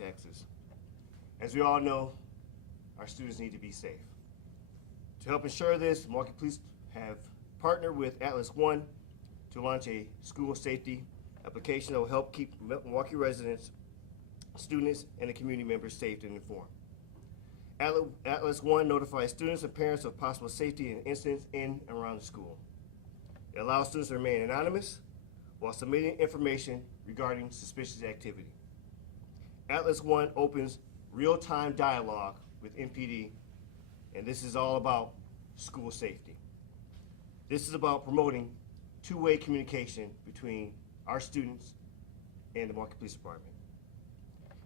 Texas. As we all know, our students need to be safe. To help ensure this, Milwaukee Police have partnered with Atlas One to launch a school safety application that will help keep Milwaukee residents, students, and the community members safe and informed. Atlas One notifies students and parents of possible safety and incidents in and around the school. It allows students to remain anonymous while submitting information regarding suspicious activity. Atlas One opens real-time dialogue with MPD, and this is all about school safety. This is about promoting two-way communication between our students and the Milwaukee Police Department.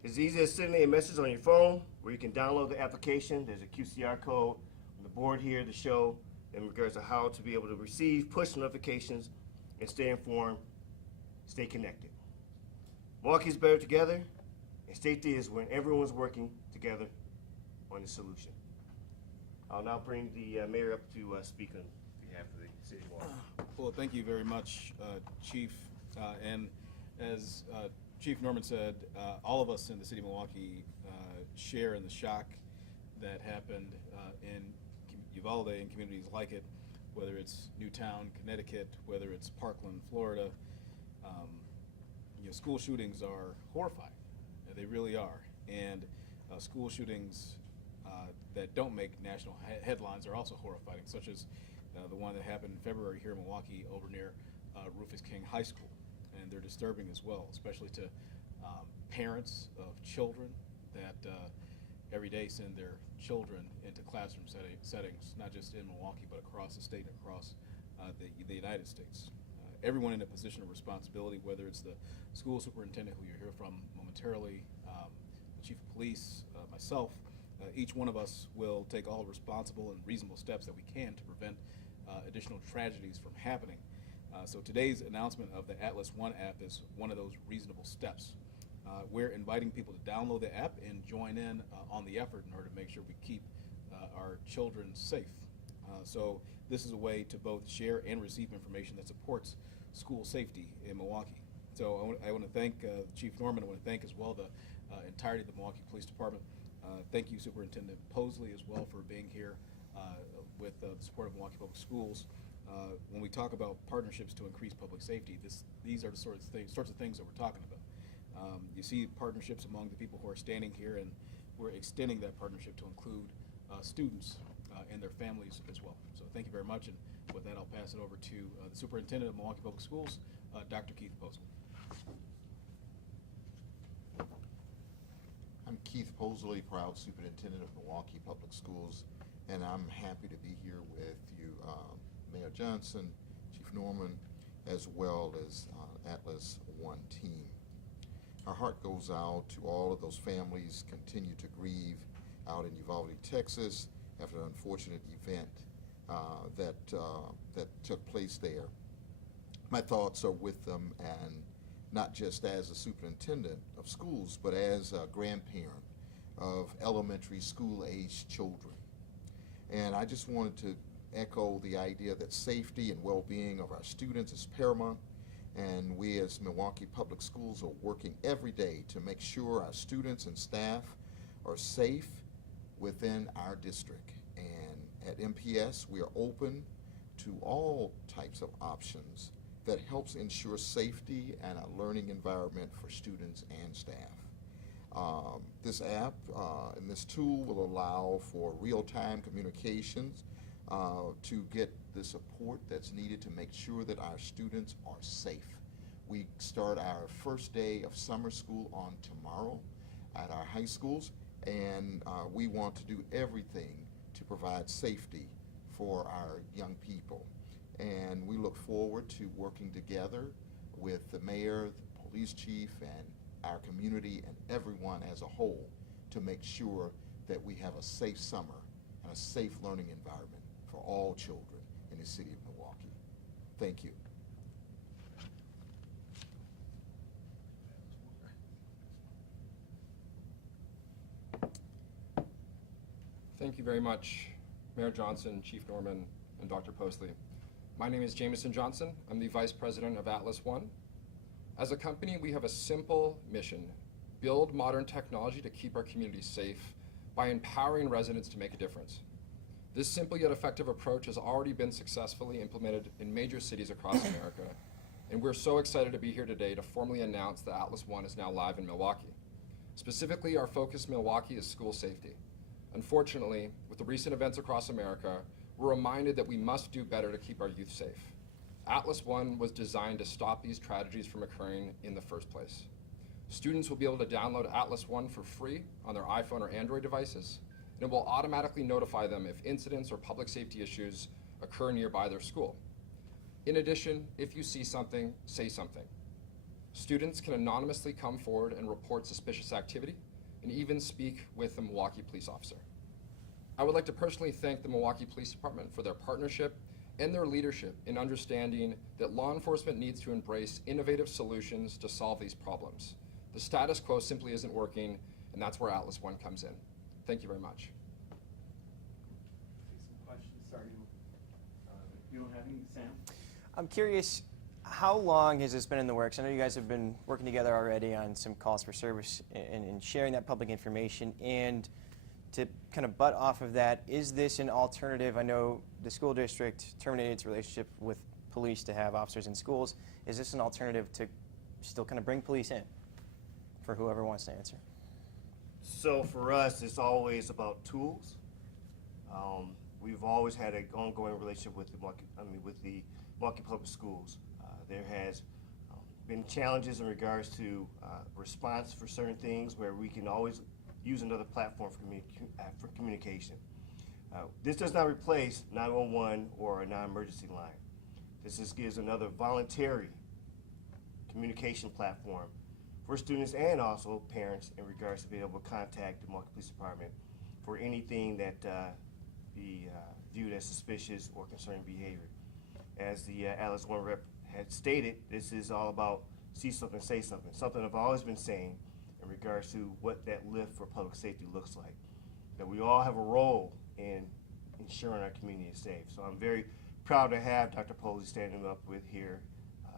It's easy as sending a message on your phone where you can download the application. There's a QCR code on the board here to show in regards to how to be able to receive push notifications and stay informed, stay connected. Milwaukee is better together, and safety is when everyone's working together on the solution. I'll now bring the mayor up to speak on behalf of the city of Milwaukee. Well, thank you very much, Chief. And as Chief Norman said, all of us in the city of Milwaukee share in the shock that happened in Uvalde and communities like it, whether it's Newtown, Connecticut, whether it's Parkland, Florida. School shootings are horrifying. They really are. And school shootings that don't make national headlines are also horrifying, such as the one that happened in February here in Milwaukee over near Rufus King High School. And they're disturbing as well, especially to parents of children that every day send their children into classroom settings, not just in Milwaukee, but across the state and across the United States. Everyone in a position of responsibility, whether it's the school superintendent, who you'll hear from momentarily, the chief of police, myself, each one of us will take all responsible and reasonable steps that we can to prevent additional tragedies from happening. So today's announcement of the Atlas One app is one of those reasonable steps. We're inviting people to download the app and join in on the effort in order to make sure we keep our children safe. So this is a way to both share and receive information that supports school safety in Milwaukee. So I want to thank Chief Norman. I want to thank as well the entirety of the Milwaukee Police Department. Thank you, Superintendent Posley, as well, for being here with the support of Milwaukee Public Schools. When we talk about partnerships to increase public safety, these are the sorts of things that we're talking about. You see partnerships among the people who are standing here, and we're extending that partnership to include students and their families as well. So thank you very much, and with that I'll pass it over to the Superintendent of Milwaukee Public Schools, Dr. Keith Posley. I'm Keith Posley, proud Superintendent of Milwaukee Public Schools, and I'm happy to be here with you, Mayor Johnson, Chief Norman, as well as Atlas One team. Our heart goes out to all of those families continue to grieve out in Uvalde, Texas, after an unfortunate event that took place there. My thoughts are with them, and not just as a superintendent of schools, but as a grandparent of elementary school-aged children. And I just wanted to echo the idea that safety and well-being of our students is paramount, and we as Milwaukee Public Schools are working every day to make sure our students and staff are safe within our district. And at MPS, we are open to all types of options that helps ensure safety and a learning environment for students and staff. This app and this tool will allow for real-time communications to get the support that's needed to make sure that our students are safe. We start our first day of summer school on tomorrow at our high schools, and we want to do everything to provide safety for our young people. And we look forward to working together with the mayor, the police chief, and our community and everyone as a whole to make sure that we have a safe summer and a safe learning environment for all children in the city of Milwaukee. Thank you. Thank you very much, Mayor Johnson, Chief Norman, and Dr. Posley. My name is Jameson Johnson. I'm the Vice President of Atlas One. As a company, we have a simple mission: build modern technology to keep our communities safe by empowering residents to make a difference. This simple yet effective approach has already been successfully implemented in major cities across America, and we're so excited to be here today to formally announce that Atlas One is now live in Milwaukee. Specifically, our focus in Milwaukee is school safety. Unfortunately, with the recent events across America, we're reminded that we must do better to keep our youth safe. Atlas One was designed to stop these tragedies from occurring in the first place. Students will be able to download Atlas One for free on their iPhone or Android devices, and it will automatically notify them if incidents or public safety issues occur nearby their school. In addition, if you see something, say something. Students can anonymously come forward and report suspicious activity, and even speak with a Milwaukee police officer. I would like to personally thank the Milwaukee Police Department for their partnership and their leadership in understanding that law enforcement needs to embrace innovative solutions to solve these problems. The status quo simply isn't working, and that's where Atlas One comes in. Thank you very much. Take some questions, starting with, you don't have any, Sam? I'm curious, how long has this been in the works? I know you guys have been working together already on some calls for service and sharing that public information. And to kind of butt off of that, is this an alternative? I know the school district terminated its relationship with police to have officers in schools. Is this an alternative to still kind of bring police in for whoever wants to answer? So for us, it's always about tools. We've always had an ongoing relationship with the Milwaukee Public Schools. There has been challenges in regards to response for certain things where we can always use another platform for communication. This does not replace 911 or a non-emergency line. This just gives another voluntary communication platform for students and also parents in regards to being able to contact the Milwaukee Police Department for anything that be viewed as suspicious or concerning behavior. As the Atlas One rep had stated, this is all about see something, say something. Something I've always been saying in regards to what that lift for public safety looks like. That we all have a role in ensuring our community is safe. So I'm very proud to have Dr. Posey standing up with here,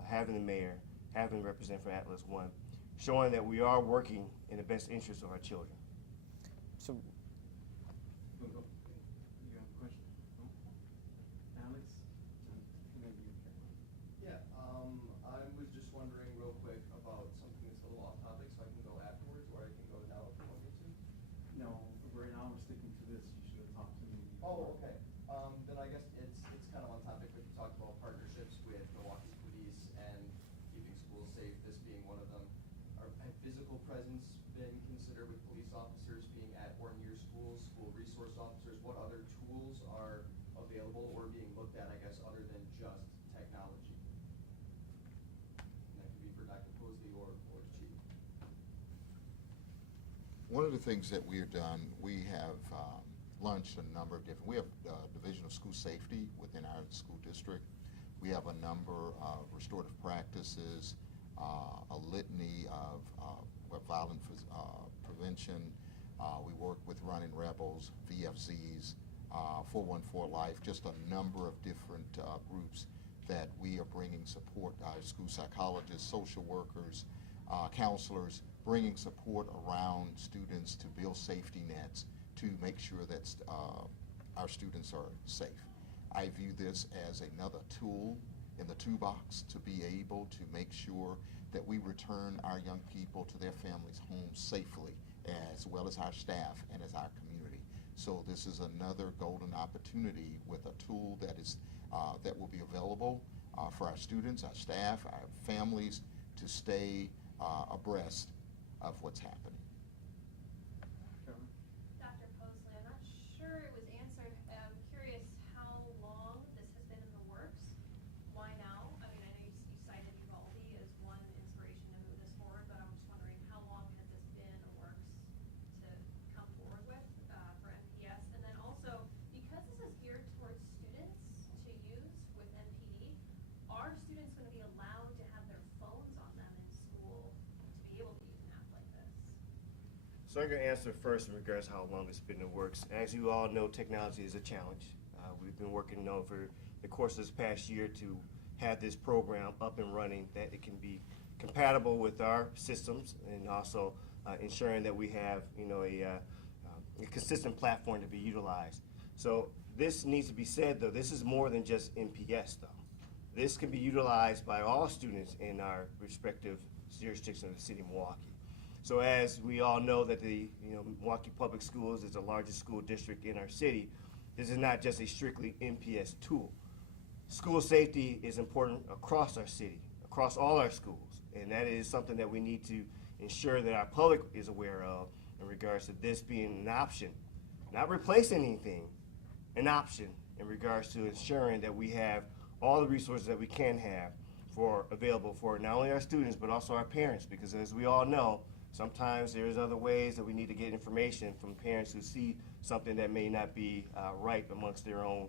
having the mayor, having the representative from Atlas One, showing that we are working in the best interest of our children. So, Go, go. You have a question? No? Alex? Maybe you can. Yeah, I was just wondering real quick about something that's a little off topic, so I can go afterwards, or I can go now if you want me to. No, right now we're sticking to this. You should have talked to me. Oh, okay. Then I guess it's kind of on topic, but you talked about partnerships with Milwaukee Police and keeping schools safe, this being one of them. Have physical presence been considered with police officers being at or near schools, school resource officers? What other tools are available or being looked at, I guess, other than just technology? And that could be for Dr. Posey or Chief. One of the things that we have done, we have launched a number of different, we have Division of School Safety within our school district. We have a number of restorative practices, a litany of violent prevention. We work with Running Rebels, VFZs, 414 Life, just a number of different groups that we are bringing support, school psychologists, social workers, counselors, bringing support around students to build safety nets to make sure that our students are safe. I view this as another tool in the toolbox to be able to make sure that we return our young people to their families' homes safely, as well as our staff and as our community. So this is another golden opportunity with a tool that is that will be available for our students, our staff, our families to stay abreast of what's happening. Trevor? Dr. Posley, I'm not sure it was answered. I'm curious how long this has been in the works. Why now? I mean, I know you cited Uvalde as one inspiration to move this forward, but I'm just wondering how long has this been in the works to come forward with for MPS? And then also, because this is geared towards students to use with NPD, are students going to be allowed to have their phones on them in school to be able to use an app like this? So I'm going to answer first in regards to how long it's been in the works. As you all know, technology is a challenge. We've been working over the course of this past year to have this program up and running, that it can be compatible with our systems and also ensuring that we have, a consistent platform to be utilized. So this needs to be said, though, this is more than just MPS, though. This can be utilized by all students in our respective jurisdictions of the city of Milwaukee. So as we all know that the Milwaukee Public Schools is the largest school district in our city, this is not just a strictly MPS tool. School safety is important across our city, across all our schools, and that is something that we need to ensure that our public is aware of in regards to this being an option, not replacing anything, an option in regards to ensuring that we have all the resources that we can have available for not only our students but also our parents, because as we all know, sometimes there's other ways that we need to get information from parents who see something that may not be right amongst their own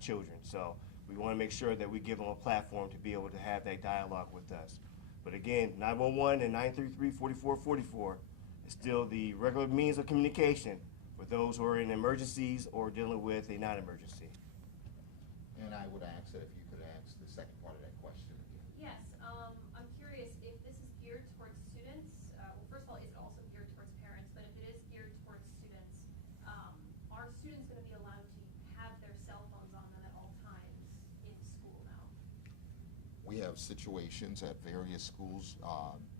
children. So we want to make sure that we give them a platform to be able to have that dialogue with us. But again, 911 and 933-4444 is still the regular means of communication for those who are in emergencies or dealing with a non-emergency. And I would ask that if you could ask the second part of that question again. Yes, I'm curious if this is geared towards students. Well, first of all, is it also geared towards parents? But if it is geared towards students, are students going to be allowed to have their cell phones on them at all times in school now? We have situations at various schools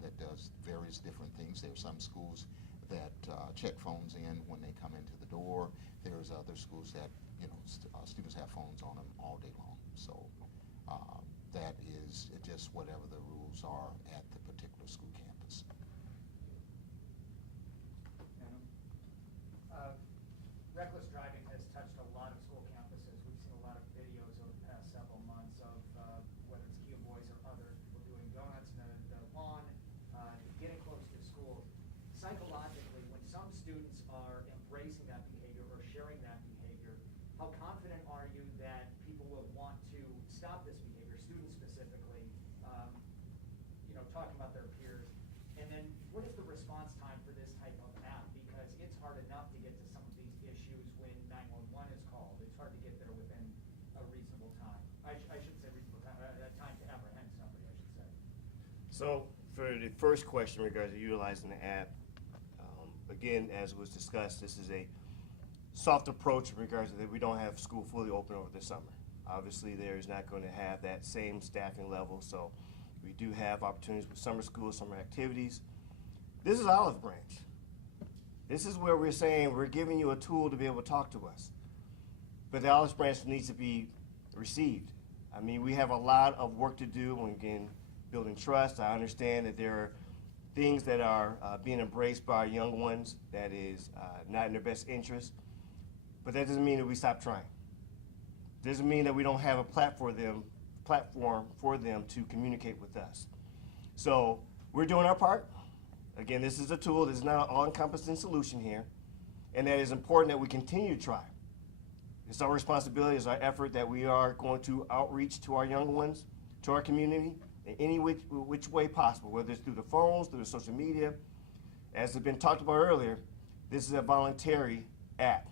that does various different things. There are some schools that check phones in when they come into the door. There's other schools that students have phones on them all day long. So that is just whatever the rules are at the particular school campus. Reckless driving has touched a lot of school campuses. We've seen a lot of videos over the past several months of whether it's Kia Boys or others, people doing donuts in the lawn, getting close to school. Psychologically, when some students are embracing that behavior or sharing that behavior, how confident are you that people will want to stop this behavior, students specifically, talking about their peers? And then what is the response time for this type of app? Because it's hard enough to get to some of these issues when 911 is called. It's hard to get there within a reasonable time. I shouldn't say reasonable time, time to apprehend somebody, I should say. So for the first question in regards to utilizing the app, again, as was discussed, this is a soft approach in regards to that we don't have school fully open over the summer. Obviously, there is not going to have that same staffing level, so we do have opportunities with summer school, summer activities. This is Olive Branch. This is where we're saying we're giving you a tool to be able to talk to us. But the Olive Branch needs to be received. I mean, we have a lot of work to do when, again, building trust. I understand that there are things that are being embraced by our young ones that is not in their best interest. But that doesn't mean that we stop trying. Doesn't mean that we don't have a platform for them to communicate with us. So we're doing our part. Again, this is a tool. This is not an all-encompassing solution here. And that is important that we continue to try. It's our responsibility, it's our effort that we are going to outreach to our young ones, to our community, in any which way possible, whether it's through the phones, through the social media. As has been talked about earlier, this is a voluntary app,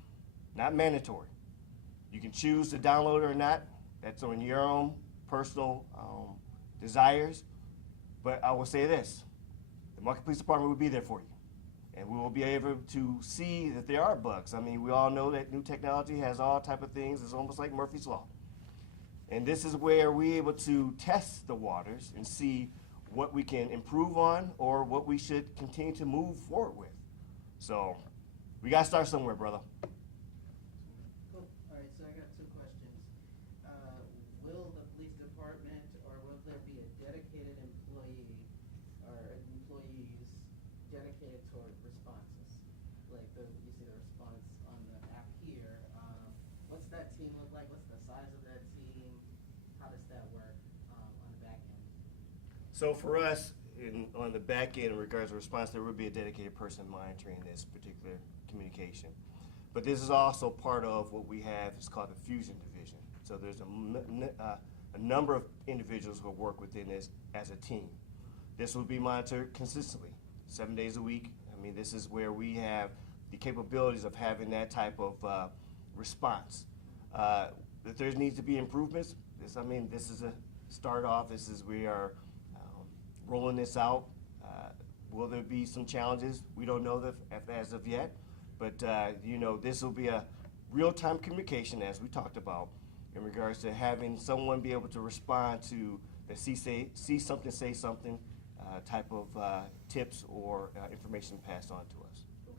not mandatory. You can choose to download it or not. That's on your own personal desires. But I will say this, the Milwaukee Police Department will be there for you. And we will be able to see that there are bugs. I mean, we all know that new technology has all type of things. It's almost like Murphy's Law. And this is where we're able to test the waters and see what we can improve on or what we should continue to move forward with. So we got to start somewhere, brother. Cool. All right, so I got two questions. Will the police department, or will there be a dedicated employee or employees dedicated toward responses? Like you see the response on the app here. What's that team look like? What's the size of that team? How does that work on the back end? So for us, on the back end in regards to response, there will be a dedicated person monitoring this particular communication. But this is also part of what we have, it's called the fusion division. So there's a number of individuals who work within this as a team. This will be monitored consistently, 7 days a week. I mean, this is where we have the capabilities of having that type of response. If there needs to be improvements, this is a start off. We are rolling this out. Will there be some challenges? We don't know that as of yet, but you know, this will be a real-time communication, as we talked about, in regards to having someone be able to respond to the see something, say something type of tips or information passed on to us. Cool.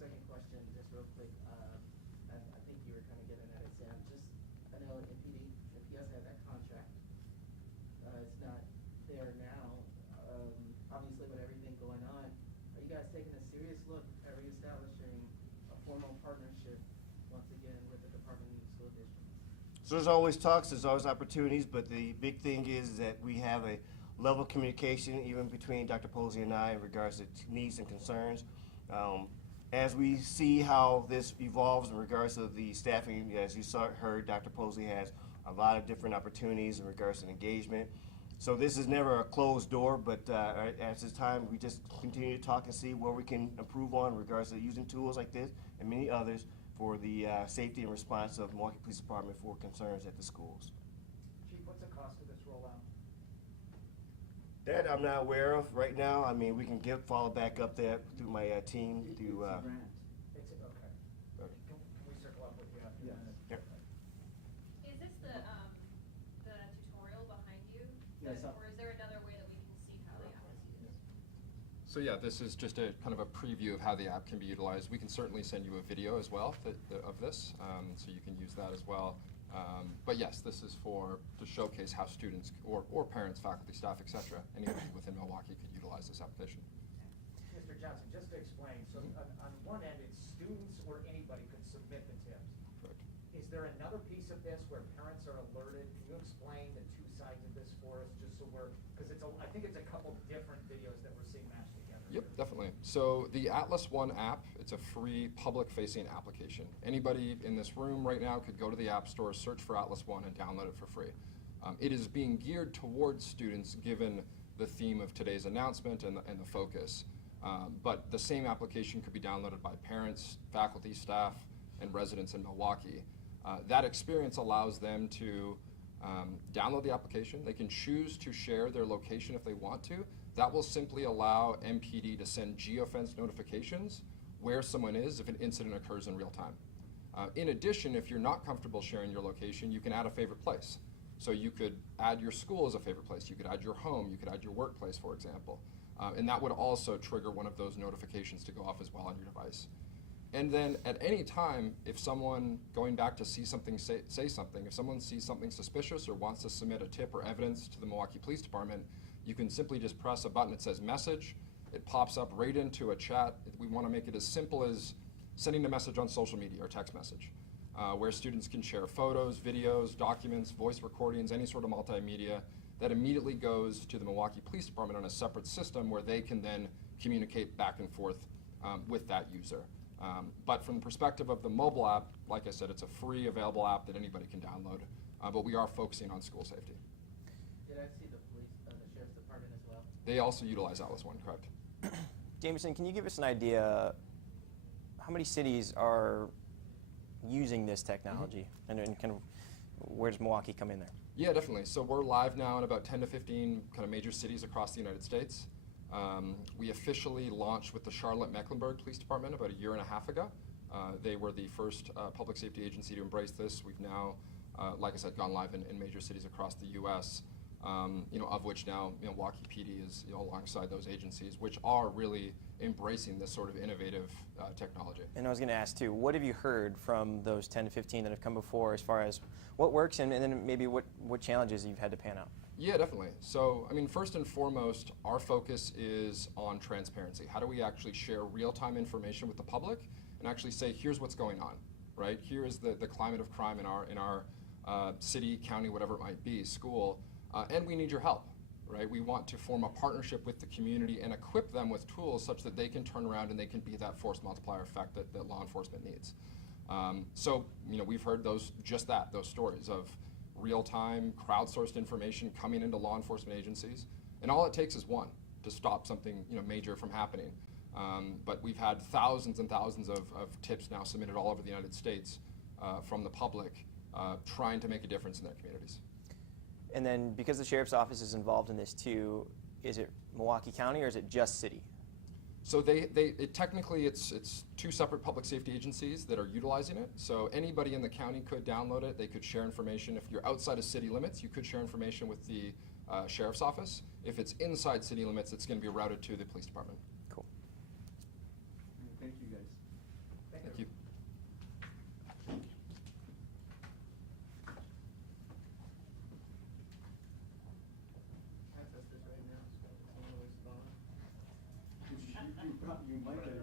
Second question, just real quick. I think you were kind of getting at it, Sam. I know MPS had that contract. It's not there now. Obviously, with everything going on, are you guys taking a serious look at reestablishing a formal partnership once again with the Department of School Districts? So there's always talks, there's always opportunities, but the big thing is that we have a level of communication even between Dr. Posey and I in regards to needs and concerns. As we see how this evolves in regards to the staffing, as you heard, Dr. Posey has a lot of different opportunities in regards to engagement. So this is never a closed door, but at this time, we just continue to talk and see where we can improve on in regards to using tools like this and many others for the safety and response of Milwaukee Police Department for concerns at the schools. Chief, what's the cost of this rollout? That I'm not aware of right now. I mean, we can follow back up there through my team It's to. a grant. It's, okay. Okay. Can we circle up with you after Yes. that? Yep. Is this the tutorial behind you? Yes, Or is there another way that we can see how the app is used? So yeah, this is just a kind of a preview of how the app can be utilized. We can certainly send you a video as well of this, so you can use that as well. But yes, this is to showcase how students or parents, faculty, staff, etc., anybody within Milwaukee could utilize this application. Mr. Johnson, just to explain, so on one end, it's students or anybody could submit the tips. Correct. Is there another piece of this where parents are alerted? Can you explain the two sides of this for us, just so because I think it's a couple different videos that we're seeing matched together. Yep, definitely. So the Atlas One app, it's a free public-facing application. Anybody in this room right now could go to the App Store, search for Atlas One, and download it for free. It is being geared towards students given the theme of today's announcement and the focus. But the same application could be downloaded by parents, faculty, staff, and residents in Milwaukee. That experience allows them to download the application. They can choose to share their location if they want to. That will simply allow MPD to send geofence notifications where someone is if an incident occurs in real time. In addition, if you're not comfortable sharing your location, you can add a favorite place. So you could add your school as a favorite place. You could add your home. You could add your workplace, for example. And that would also trigger one of those notifications to go off as well on your device. And then at any time, if someone, going back to see something, say something, if someone sees something suspicious or wants to submit a tip or evidence to the Milwaukee Police Department, you can simply just press a button that says message. It pops up right into a chat. We want to make it as simple as sending a message on social media or text message, where students can share photos, videos, documents, voice recordings, any sort of multimedia. That immediately goes to the Milwaukee Police Department on a separate system where they can then communicate back and forth with that user. But from the perspective of the mobile app, like I said, it's a free available app that anybody can download, but we are focusing on school safety. Did I see the Sheriff's Department as well? They also utilize Atlas One, correct? Jameson, can you give us an idea how many cities are using this technology, and kind of where does Milwaukee come in there? Yeah, definitely. So we're live now in about 10 to 15 kind of major cities across the United States. We officially launched with the Charlotte-Mecklenburg Police Department about a year and a half ago. They were the first public safety agency to embrace this. We've now, like I said, gone live in major cities across the U.S., of which now Milwaukee PD is alongside those agencies, which are really embracing this sort of innovative technology. And I was going to ask too, what have you heard from those 10 to 15 that have come before as far as what works and then maybe what challenges you've had to pan out? Yeah, definitely. So, I mean, first and foremost, our focus is on transparency. How do we actually share real-time information with the public and actually say, here's what's going on, right? Here is the climate of crime in our city, county, whatever it might be, school, and we need your help, right? We want to form a partnership with the community and equip them with tools such that they can turn around and they can be that force multiplier effect that law enforcement needs. So, we've heard those stories of real-time, crowdsourced information coming into law enforcement agencies, and all it takes is one to stop something major from happening. But we've had thousands and thousands of tips now submitted all over the United States from the public trying to make a difference in their communities. And then because the Sheriff's Office is involved in this too, is it Milwaukee County, or is it just city? So technically it's two separate public safety agencies that are utilizing it. So anybody in the county could download it. They could share information. If you're outside of city limits, you could share information with the sheriff's office. If it's inside city limits, it's going to be routed to the police department. Cool. Thank you, guys. Thank you. You might get